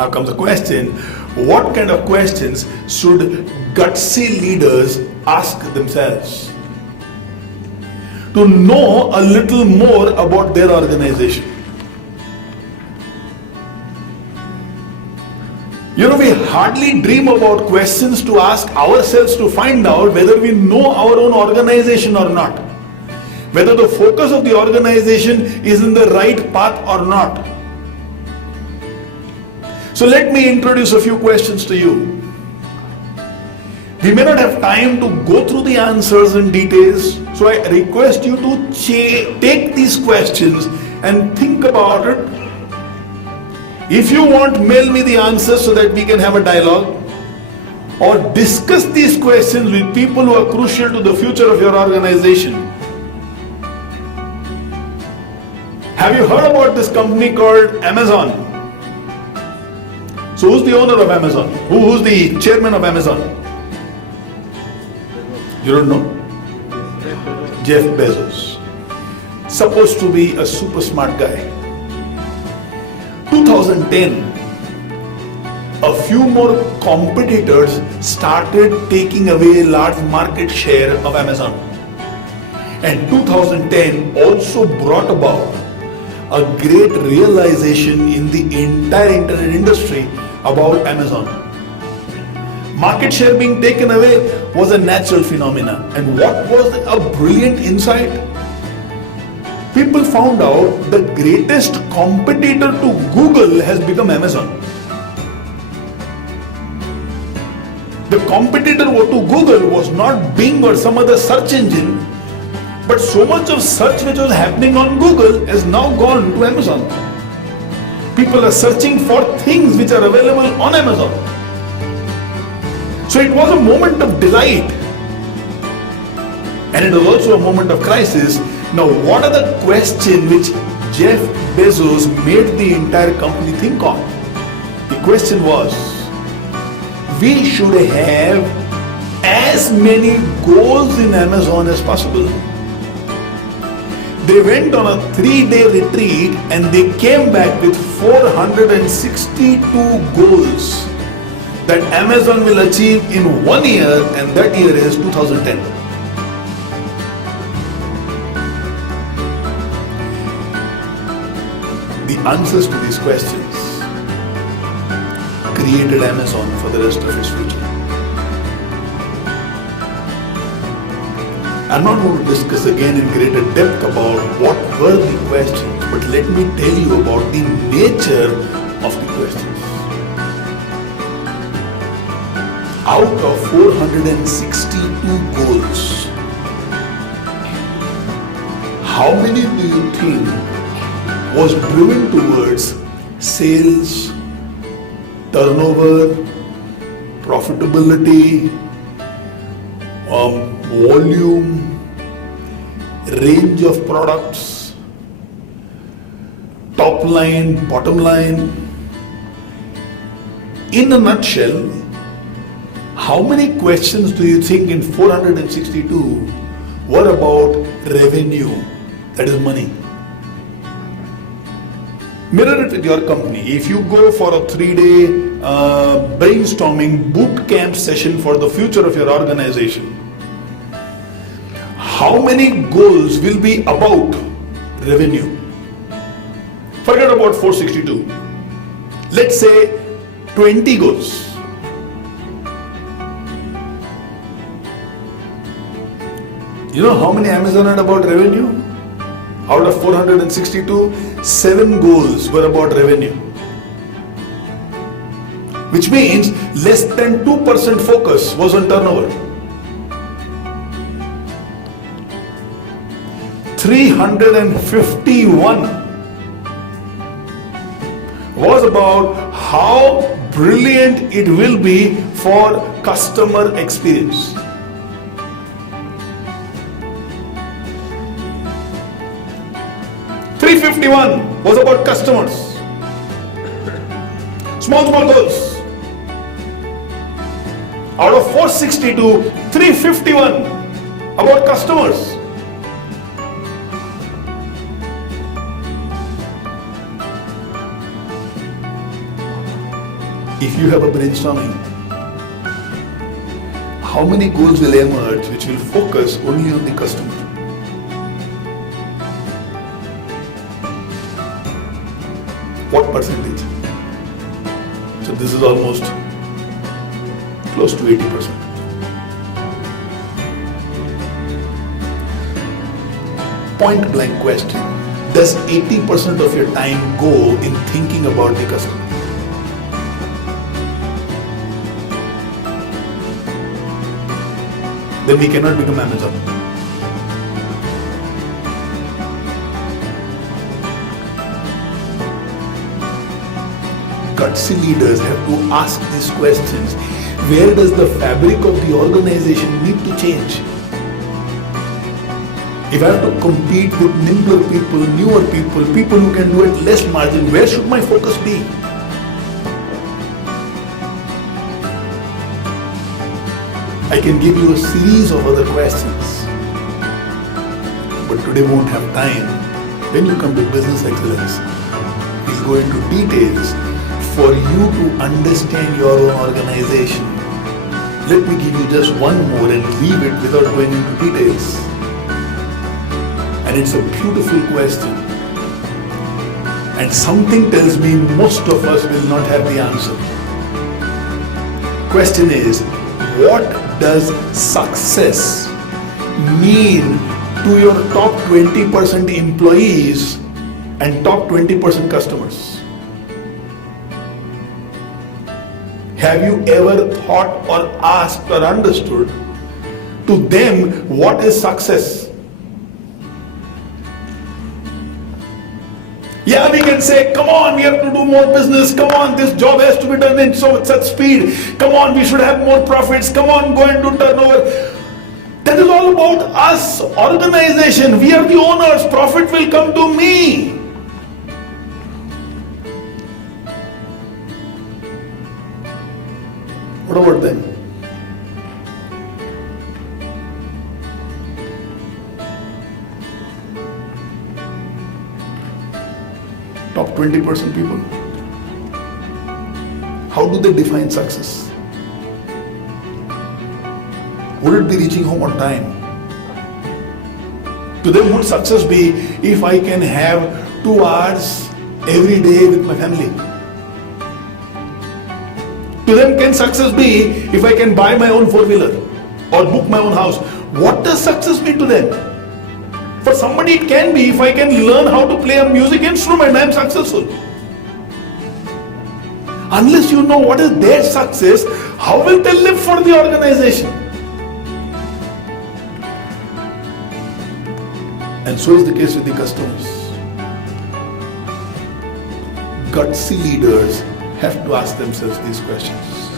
Now comes the question, what kind of questions should gutsy leaders ask themselves to know a little more about their organization? We hardly dream about questions to ask ourselves to find out whether we know our own organization or not, whether the focus of the organization is in the right path or not. So let me introduce a few questions to you. We may not have time to go through the answers in details, so I request you to take these questions and think about it. If you want, mail me the answers so that we can have a dialogue, or discuss these questions with people who are crucial to the future of your organization. Have you heard about this company called Amazon? So who's the owner of Amazon? Who's the chairman of Amazon? You don't know? Jeff Bezos. Supposed to be a super smart guy. 2010, a few more competitors started taking away large market share of Amazon. And 2010 also brought about a great realization in the entire internet industry about Amazon. Market share being taken away was a natural phenomenon. And what was a brilliant insight? People found out the greatest competitor to Google has become Amazon. The competitor to Google was not Bing or some other search engine, but so much of search which was happening on Google has now gone to Amazon. People are searching for things which are available on Amazon. So it was a moment of delight, and it was also a moment of crisis. Now, what are the questions which Jeff Bezos made the entire company think on? The question was, we should have as many goals in Amazon as possible. They went on a 3-day retreat and they came back with 462 goals that Amazon will achieve in 1 year, and that year is 2010. The answers to these questions created Amazon for the rest of its future. I'm not going to discuss again in greater depth about what were the questions, but let me tell you about the nature of the questions. Out of 462 goals, how many do you think was driven towards sales, turnover, profitability, volume, range of products, top line, bottom line? In a nutshell, how many questions do you think in 462 were about revenue, that is money? Mirror it with your company. If you go for a 3-day brainstorming boot camp session for the future of your organization, how many goals will be about revenue? Forget about 462. Let's say 20 goals. You know how many Amazon had about revenue? Out of 462, 7 goals were about revenue. Which means less than 2% focus was on turnover. 351 was about how brilliant it will be for customer experience. 351 was about customers. Small goals. Out of 462, 351 about customers. If you have a brainstorming, how many goals will emerge which will focus only on the customer? What percentage? So this is almost close to 80%. Point blank question. Does 80% of your time go in thinking about the customer? Then we cannot become Amazon. Gutsy leaders have to ask these questions. Where does the fabric of the organization need to change? If I have to compete with nimbler people, newer people, people who can do it less margin, where should my focus be? I can give you a series of other questions, but today won't have time. When you come to business excellence, we'll go into details for you to understand your own organization. Let me give you just one more and leave it without going into details. And it's a beautiful question. And something tells me most of us will not have the answer. Question is, what does success mean to your top 20% employees and top 20% customers? Have you ever thought or asked or understood to them what is success? Yeah, we can say, come on, we have to do more business. Come on, this job has to be done in such speed. Come on, we should have more profits. Come on, go and do turnover. That is all about us, organization. We are the owners. Profit will come to me. What about them? Top 20% people. How do they define success? Would it be reaching home on time? To them, would success be if I can have 2 hours every day with my family? To them, can success be if I can buy my own 4-wheeler or book my own house? What does success mean to them? For somebody it can be if I can learn how to play a music instrument, I am successful. Unless you know what is their success, how will they live for the organization? And so is the case with the customers. Gutsy leaders have to ask themselves these questions.